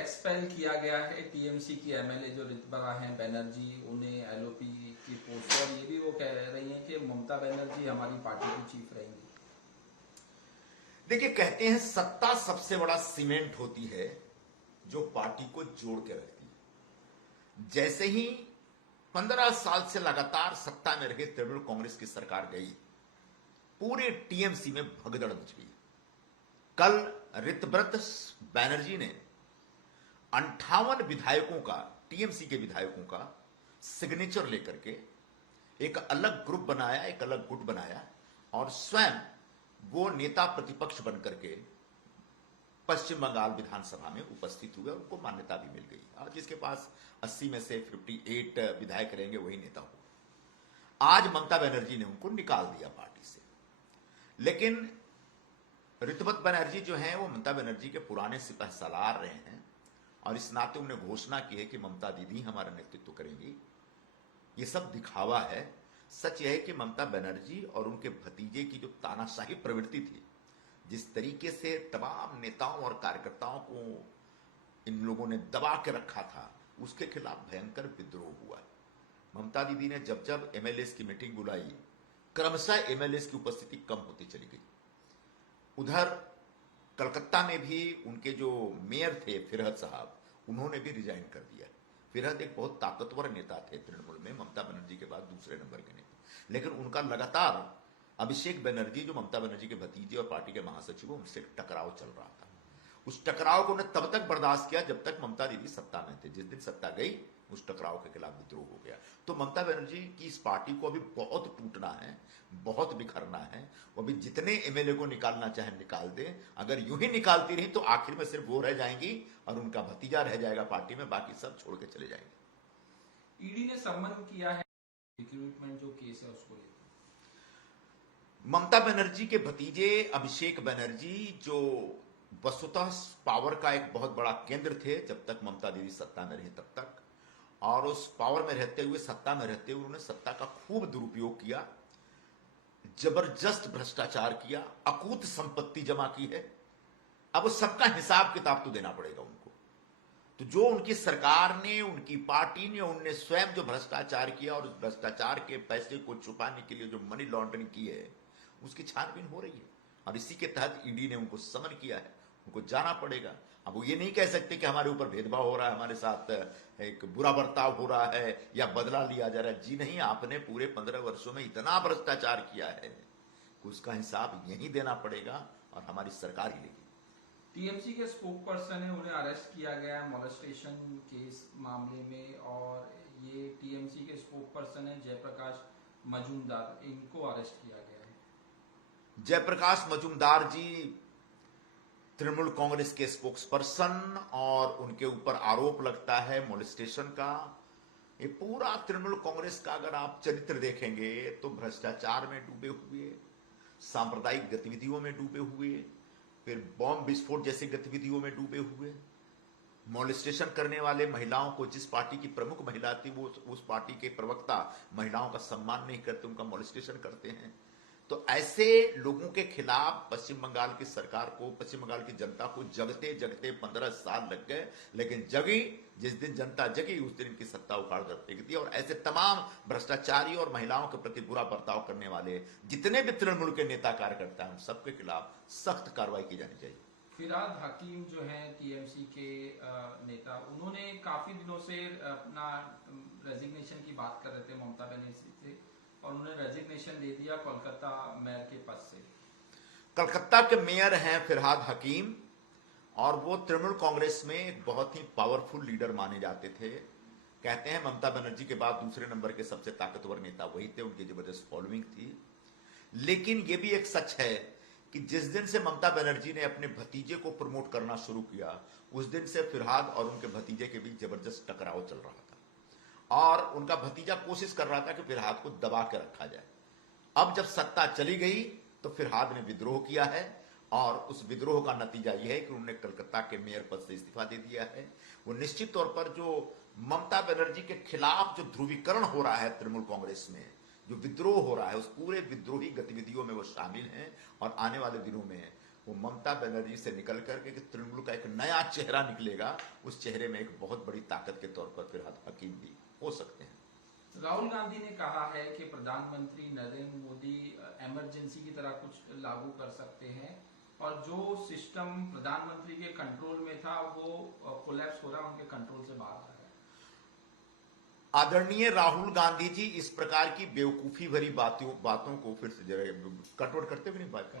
Expel किया गया है टीएमसी की एमएलए जो रितबरा हैं बनर्जी, उन्हें एलओपी की पोस्ट, और ये भी वो कह रही हैं कि ममता बनर्जी हमारी पार्टी की चीफ रहेंगी। देखिए, कहते हैं सत्ता सबसे बड़ा सीमेंट होती है जो पार्टी को जोड़ के रखती है। जैसे ही 15 साल से लगातार सत्ता में रहे तृणमूल कांग्रेस की सरकार गई, पूरे टीएमसी में भगदड़ मच गई। कल ऋतव्रत बैनर्जी ने 58 विधायकों का, टीएमसी के विधायकों का सिग्नेचर लेकर के एक अलग ग्रुप बनाया, एक अलग गुट बनाया, और स्वयं वो नेता प्रतिपक्ष बनकर के पश्चिम बंगाल विधानसभा में उपस्थित हुए और उनको मान्यता भी मिल गई। और जिसके पास 80 में से 58 विधायक रहेंगे वही नेता हो। आज ममता बनर्जी ने उनको निकाल दिया पार्टी से, लेकिन ऋतव्रत बनर्जी जो हैं वो ममता बनर्जी के पुराने सिपह सलार रहे हैं, और इस नाते उन्होंने घोषणा की है कि ममता दीदी हमारा नेतृत्व करेंगी। ये सब दिखावा है। सच यह है कि ममता बनर्जी और उनके भतीजे की जो तानाशाही प्रवृत्ति थी, जिस तरीके से तमाम नेताओं और कार्यकर्ताओं को इन लोगों ने दबा के रखा था, उसके खिलाफ भयंकर विद्रोह हुआ। ममता दीदी ने जब जब एमएलएस की मीटिंग बुलाई, क्रमशः एमएलएस की उपस्थिति कम होती चली गई। उधर कलकत्ता में भी उनके जो मेयर थे फिरहद साहब, उन्होंने भी रिजाइन कर दिया। फिरहद एक बहुत ताकतवर नेता थे तृणमूल में, ममता बनर्जी के बाद दूसरे नंबर के नेता, लेकिन उनका लगातार अभिषेक बनर्जी जो ममता बनर्जी के भतीजे और पार्टी के महासचिव, उनसे टकराव चल रहा था। उस टकराव को उन्हें तब तक बर्दाश्त किया जब तक ममता दीदी सत्ता में थे। जिस दिन सत्ता गई, उस टकराव के खिलाफ विद्रोह हो गया। तो ममता बनर्जी की इस पार्टी को अभी बहुत टूटना है, बहुत बिखरना है। वो अभी जितने एमएलए को निकालना चाहे निकाल दे। अगर यूं ही निकालती रही तो आखिर में सिर्फ वो रह जाएंगी और उनका भतीजा रह जाएगा पार्टी में, बाकी सब छोड़ के चले जाएंगे। ईडी ने सम्मन किया है रिक्रूटमेंट जो केस है उसको लेकर। ममता बनर्जी के भतीजे अभिषेक बनर्जी जो वस्तुतः पावर का एक बहुत बड़ा केंद्र थे जब तक ममता दीदी सत्ता में रही तब तक, और उस पावर में रहते हुए, सत्ता में रहते हुए उन्होंने सत्ता का खूब दुरुपयोग किया, जबरदस्त भ्रष्टाचार किया, अकूत संपत्ति जमा की है। अब उस सबका हिसाब किताब तो देना पड़ेगा उनको। तो जो उनकी सरकार ने, उनकी पार्टी ने, उनने स्वयं जो भ्रष्टाचार किया और उस भ्रष्टाचार के पैसे को छुपाने के लिए जो मनी लॉन्ड्रिंग की है, उसकी छानबीन हो रही है। और इसी के तहत ईडी ने उनको समन किया है, उनको जाना पड़ेगा। अब वो ये नहीं कह सकते कि हमारे ऊपर भेदभाव हो रहा है, हमारे साथ एक बुरा बर्ताव हो रहा है या बदला लिया जा रहा है। जी नहीं, आपने पूरे 15 वर्षों में इतना भ्रष्टाचार किया है कि उसका हिसाब यहीं देना पड़ेगा और हमारी सरकार ही लेगी। टीएमसी के स्पोक पर्सन है, उन्हें अरेस्ट किया गया मोलेस्टेशन केस मामले में, और ये टीएमसी के स्पोक पर्सन है जयप्रकाश मजूमदार, इनको अरेस्ट किया गया है। जयप्रकाश मजूमदार जी तृणमूल कांग्रेस के स्पोक्स पर्सन, और उनके ऊपर आरोप लगता है मोलेस्टेशन का। ये पूरा तृणमूल कांग्रेस का अगर आप चरित्र देखेंगे तो भ्रष्टाचार में डूबे हुए, सांप्रदायिक गतिविधियों में डूबे हुए, फिर बॉम्ब विस्फोट जैसी गतिविधियों में डूबे हुए, मोलेस्टेशन करने वाले महिलाओं को, जिस पार्टी की प्रमुख महिला थी वो उस पार्टी के प्रवक्ता महिलाओं का सम्मान नहीं करते, उनका मोलेस्टेशन करते हैं। तो ऐसे लोगों के खिलाफ पश्चिम बंगाल की सरकार को, पश्चिम बंगाल की जनता को जगते जगते 15 साल लग गए, लेकिन जगी, जिस दिन जनता जगी उस दिन इनकी सत्ता उखाड़ कर फेंक दी। और ऐसे तमाम भ्रष्टाचारी और महिलाओं के प्रति बुरा बर्ताव करने वाले जितने भी तृणमूल के नेता कार्यकर्ता हैं, सबके खिलाफ सख्त कार्रवाई की जानी चाहिए। फिरहाद हकीम जो हैं टीएमसी के नेता, उन्होंने काफी दिनों से अपना रेजिग्नेशन की बात कर रहे थे ममता बनर्जी से, और उन्होंने रेजिग्नेशन दे दिया कोलकाता मेयर के पद से। कलकत्ता के मेयर हैं फिरहाद हकीम, और वो तृणमूल कांग्रेस में एक बहुत ही पावरफुल लीडर माने जाते थे। कहते हैं ममता बनर्जी के बाद दूसरे नंबर के सबसे ताकतवर नेता वही थे, उनकी जबरदस्त फॉलोइंग थी। लेकिन यह भी एक सच है कि जिस दिन से ममता बनर्जी ने अपने भतीजे को प्रमोट करना शुरू किया, उस दिन से फिरहाद और उनके भतीजे के बीच जबरदस्त टकराव चल रहा था, और उनका भतीजा कोशिश कर रहा था कि फिरहाद को दबा के रखा जाए। अब जब सत्ता चली गई तो फिरहाद ने विद्रोह किया है, और उस विद्रोह का नतीजा यह है कि उन्होंने कलकत्ता के मेयर पद से इस्तीफा दे दिया है। वो निश्चित तौर पर जो ममता बनर्जी के खिलाफ जो ध्रुवीकरण हो रहा है तृणमूल कांग्रेस में, जो विद्रोह हो रहा है, उस पूरे विद्रोही गतिविधियों में वो शामिल हैं, और आने वाले दिनों में वो ममता बनर्जी से निकल करके तृणमूल का एक नया चेहरा निकलेगा, उस चेहरे में एक बहुत बड़ी ताकत के तौर पर फिरहाद हकीम भी हो सकते हैं। राहुल गांधी ने कहा है कि प्रधानमंत्री नरेंद्र मोदी इमरजेंसी की तरह कुछ लागू कर सकते हैं और जो सिस्टम प्रधानमंत्री के कंट्रोल में था वो कोलैप्स हो रहा है, उनके कंट्रोल से बाहर आ रहा है। आदरणीय राहुल गांधी जी इस प्रकार की बेवकूफी भरी बातों को फिर से जरा कटवट करते भी नहीं बात।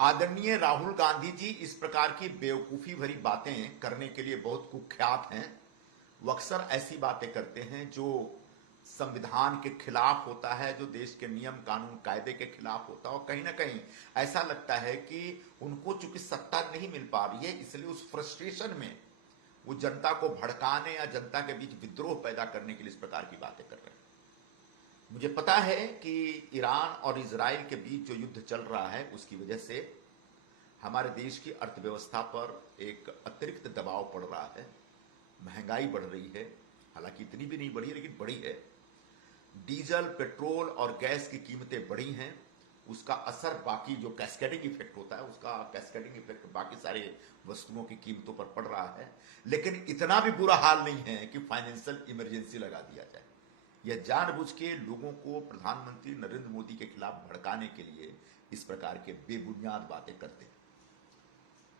आदरणीय राहुल गांधी जी इस प्रकार की बेवकूफी भरी बातें करने के लिए बहुत कुख्यात हैं। वो अक्सर ऐसी बातें करते हैं जो संविधान के खिलाफ होता है, जो देश के नियम कानून कायदे के खिलाफ होता है, और कहीं ना कहीं ऐसा लगता है कि उनको चूंकि सत्ता नहीं मिल पा रही है, इसलिए उस फ्रस्ट्रेशन में वो जनता को भड़काने या जनता के बीच विद्रोह पैदा करने के लिए इस प्रकार की बातें कर रहे हैं। मुझे पता है कि ईरान और इजराइल के बीच जो युद्ध चल रहा है उसकी वजह से हमारे देश की अर्थव्यवस्था पर एक अतिरिक्त दबाव पड़ रहा है, महंगाई बढ़ रही है, हालांकि इतनी भी नहीं बढ़ी है लेकिन बढ़ी है। डीजल, पेट्रोल और गैस की कीमतें बढ़ी हैं, उसका असर बाकी जो कैस्केडिंग इफेक्ट होता है, उसका कैस्केडिंग इफेक्ट बाकी सारे वस्तुओं की कीमतों पर पड़ रहा है। लेकिन इतना भी बुरा हाल नहीं है कि फाइनेंशियल इमरजेंसी लगा दिया जाए। यह जानबूझ के लोगों को प्रधानमंत्री नरेंद्र मोदी के खिलाफ भड़काने के लिए इस प्रकार के बेबुनियाद बातें करते हैं।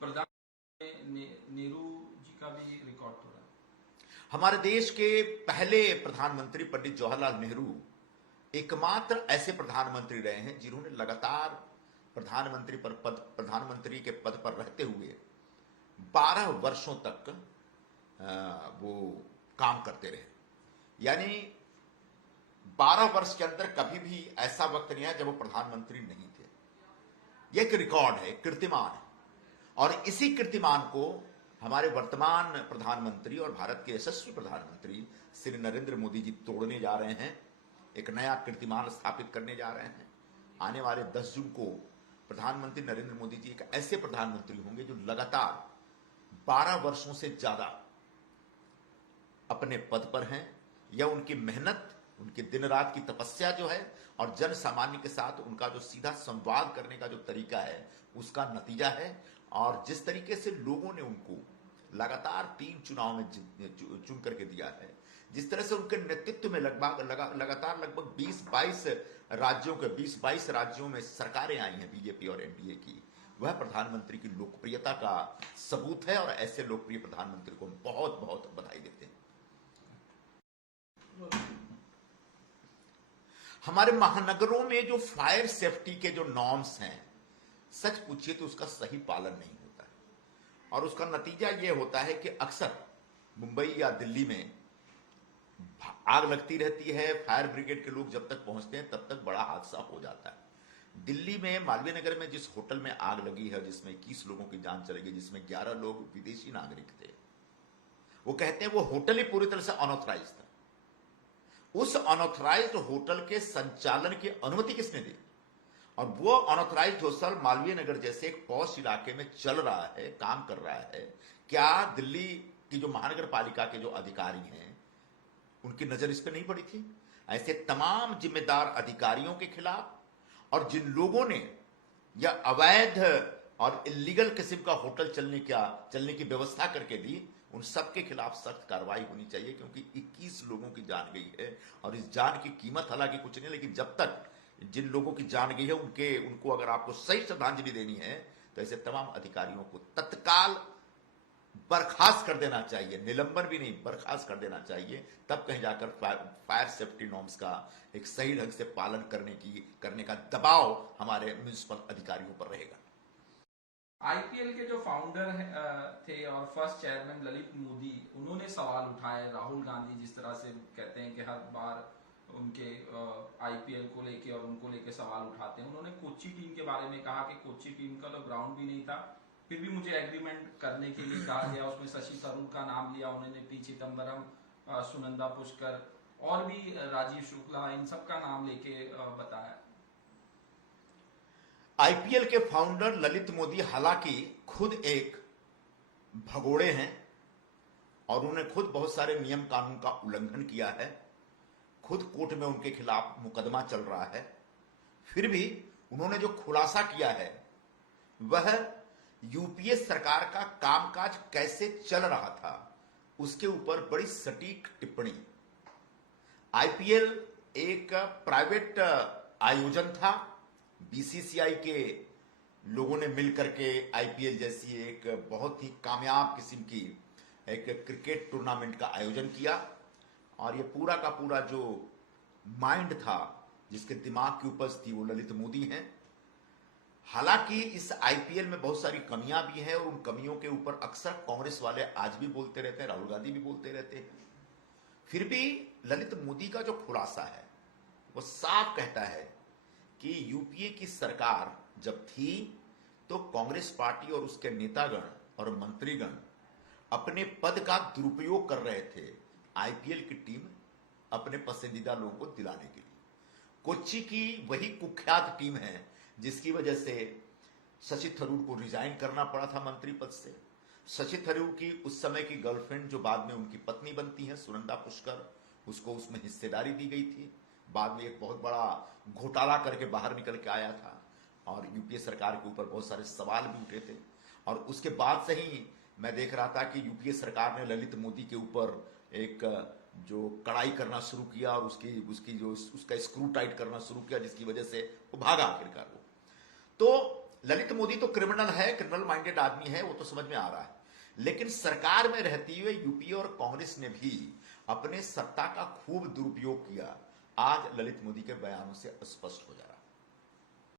प्रधानमंत्री नेहरू जी का भी रिकॉर्ड तोड़ा। हमारे देश के पहले प्रधानमंत्री पंडित जवाहरलाल नेहरू एकमात्र ऐसे प्रधानमंत्री रहे हैं जिन्होंने लगातार प्रधानमंत्री के पद पर रहते हुए 12 वर्षों तक वो काम करते रहे। यानी 12 वर्ष के अंदर कभी भी ऐसा वक्त नहीं है जब वो प्रधानमंत्री नहीं थे। यह एक रिकॉर्ड है, कीर्तिमान है, और इसी कीर्तिमान को हमारे वर्तमान प्रधानमंत्री और भारत के यशस्वी प्रधानमंत्री श्री नरेंद्र मोदी जी तोड़ने जा रहे हैं, एक नया कीर्तिमान स्थापित करने जा रहे हैं। आने वाले 10 जून को प्रधानमंत्री नरेंद्र मोदी जी एक ऐसे प्रधानमंत्री होंगे जो लगातार 12 वर्षों से ज्यादा अपने पद पर हैं। यह उनकी मेहनत, उनकी दिन रात की तपस्या जो है, और जन सामान्य के साथ उनका जो सीधा संवाद करने का जो तरीका है, उसका नतीजा है। और जिस तरीके से लोगों ने उनको लगातार 3 चुनाव में चुन करके दिया है, जिस तरह से उनके नेतृत्व में लगातार लगभग 20-22 राज्यों में सरकारें आई हैं बीजेपी और एनडीए की, वह प्रधानमंत्री की लोकप्रियता का सबूत है। और ऐसे लोकप्रिय प्रधानमंत्री को हम बहुत बहुत बधाई देते हैं। हमारे महानगरों में जो फायर सेफ्टी के जो नॉर्म्स हैं, सच पूछिए तो उसका सही पालन नहीं होता है, और उसका नतीजा यह होता है कि अक्सर मुंबई या दिल्ली में आग लगती रहती है। फायर ब्रिगेड के लोग जब तक पहुंचते हैं तब तक बड़ा हादसा हो जाता है। दिल्ली में मालवीय नगर में जिस होटल में आग लगी है, जिसमें 21 लोगों की जान चली गई, जिसमें 11 लोग विदेशी नागरिक थे, वो कहते हैं वो होटल ही पूरी तरह से अनऑथराइज था। उस अनऑथराइज्ड होटल के संचालन की अनुमति किसने दी? और वो अनऑथराइज्ड होटल मालवीय नगर जैसे एक पॉश इलाके में चल रहा है, काम कर रहा है। क्या दिल्ली की जो महानगर पालिका के जो अधिकारी हैं, उनकी नजर इस पर नहीं पड़ी थी? ऐसे तमाम जिम्मेदार अधिकारियों के खिलाफ और जिन लोगों ने यह अवैध और इलीगल किस्म का होटल चलने की व्यवस्था करके दी, उन सबके खिलाफ सख्त कार्रवाई होनी चाहिए, क्योंकि 21 लोगों की जान गई है। और इस जान की कीमत हालांकि कुछ नहीं, लेकिन जब तक जिन लोगों की जान गई है उनको अगर आपको सही श्रद्धांजलि देनी है तो ऐसे तमाम अधिकारियों को तत्काल बर्खास्त कर देना चाहिए, निलंबन भी नहीं, बर्खास्त कर देना चाहिए। तब कहीं जाकर फायर सेफ्टी नॉर्म्स का एक सही ढंग से पालन करने का दबाव हमारे म्युनिसिपल अधिकारियों पर रहेगा। आईपीएल के जो फाउंडर थे और फर्स्ट चेयरमैन ललित मोदी, उन्होंने सवाल उठाए। राहुल गांधी जिस तरह से कहते हैं कि हर बार उनके आईपीएल को लेके और उनको लेके सवाल उठाते हैं, उन्होंने कोच्चि टीम के बारे में कहा कि कोच्चि टीम का तो ग्राउंड भी नहीं था, फिर भी मुझे एग्रीमेंट करने के लिए कहा गया। उसमें शशि थरूर का नाम लिया उन्होंने, पी चिदम्बरम, सुनंदा पुष्कर और भी राजीव शुक्ला, इन सब का नाम लेके बताया। आईपीएल के फाउंडर ललित मोदी हालांकि खुद एक भगोड़े हैं और उन्होंने खुद बहुत सारे नियम कानून का उल्लंघन किया है, खुद कोर्ट में उनके खिलाफ मुकदमा चल रहा है, फिर भी उन्होंने जो खुलासा किया है वह यूपीए सरकार का कामकाज कैसे चल रहा था उसके ऊपर बड़ी सटीक टिप्पणी। आईपीएल एक प्राइवेट आयोजन था, बीसीसीआई के लोगों ने मिलकर के आईपीएल जैसी एक बहुत ही कामयाब किस्म की एक क्रिकेट टूर्नामेंट का आयोजन किया, और ये पूरा का पूरा जो माइंड था, जिसके दिमाग की उपज थी, वो ललित मोदी हैं। हालांकि इस आईपीएल में बहुत सारी कमियां भी हैं और उन कमियों के ऊपर अक्सर कांग्रेस वाले आज भी बोलते रहते हैं, राहुल गांधी भी बोलते रहते हैं। फिर भी ललित मोदी का जो खुलासा है वो साफ कहता है कि यूपीए की सरकार जब थी तो कांग्रेस पार्टी और उसके नेतागण और मंत्रीगण अपने पद का दुरुपयोग कर रहे थे आईपीएल की टीम अपने पसंदीदा लोगों को दिलाने के लिए। कोच्चि की वही कुख्यात टीम है जिसकी वजह से शशि थरूर को रिजाइन करना पड़ा था मंत्री पद से। शशि थरूर की उस समय की गर्लफ्रेंड, जो बाद में उनकी पत्नी बनती है, सुनंदा पुष्कर, उसको उसमें हिस्सेदारी दी गई थी। बाद में एक बहुत बड़ा घोटाला करके बाहर निकल के आया था और यूपीए सरकार के ऊपर बहुत सारे सवाल भी उठे थे। और उसके बाद से ही मैं देख रहा था कि यूपीए सरकार ने ललित मोदी के ऊपर एक जो कड़ाई करना शुरू किया और उसकी जो उसका स्क्रू टाइट करना शुरू किया, जिसकी वजह से वो भागा आखिरकार वो। तो ललित मोदी तो क्रिमिनल है, क्रिमिनल माइंडेड आदमी है, वो तो समझ में आ रहा है। लेकिन सरकार में रहते हुए यूपीए और कांग्रेस ने भी अपने सत्ता का खूब दुरुपयोग किया, आज ललित मोदी के बयानों से स्पष्ट हो जा रहा है।